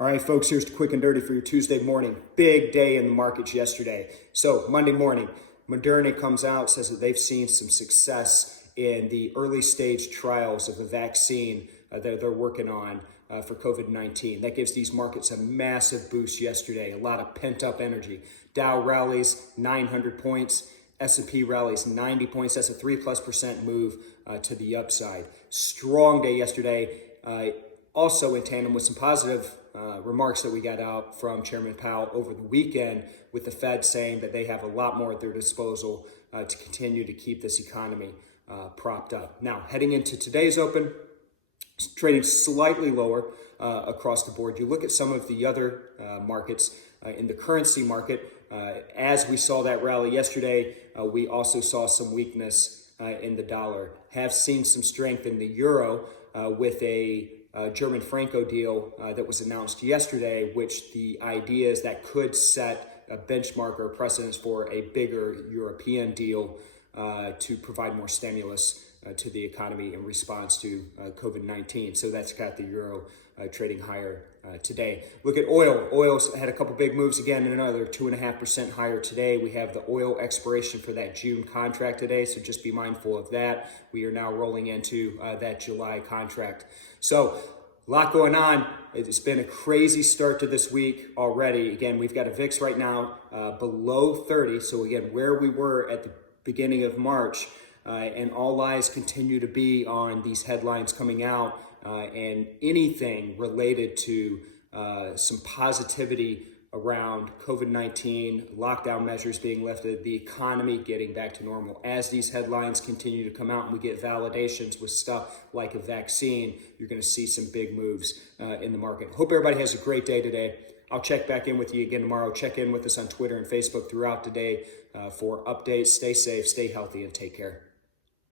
All right, folks, here's quick and dirty for your Tuesday morning. Big day in the markets yesterday. So Monday morning, Moderna comes out, says that they've seen some success in the early stage trials of a vaccine that they're working on for COVID-19. That gives these markets a massive boost yesterday, a lot of pent up energy. Dow rallies 900 points. S&P rallies 90 points. That's a 3+% move to the upside. Strong day yesterday. Also in tandem with some positive remarks that we got out from Chairman Powell over the weekend, with the Fed saying that they have a lot more at their disposal to continue to keep this economy propped up. Now, heading into today's open, trading slightly lower across the board. You look at some of the other markets in the currency market. As we saw that rally yesterday, we also saw some weakness in the dollar. Have seen some strength in the euro with a German Franco deal that was announced yesterday, which the idea is that could set a benchmark or a precedence for a bigger European deal to provide more stimulus to the economy in response to COVID-19. So that's got the euro trading higher today. Look at oil. Oil's had a couple big moves again, and another 2.5% higher today. We have the oil expiration for that June contract today, so just be mindful of that. We are now rolling into that July contract. So a lot going on. It's been a crazy start to this week already. Again, we've got a VIX right now below 30. So again, where we were at the beginning of March, and all eyes continue to be on these headlines coming out and anything related to some positivity around COVID-19, lockdown measures being lifted, the economy getting back to normal. As these headlines continue to come out and we get validations with stuff like a vaccine, you're going to see some big moves in the market. Hope everybody has a great day today. I'll check back in with you again tomorrow. Check in with us on Twitter and Facebook throughout the day for updates. Stay safe, stay healthy, and take care.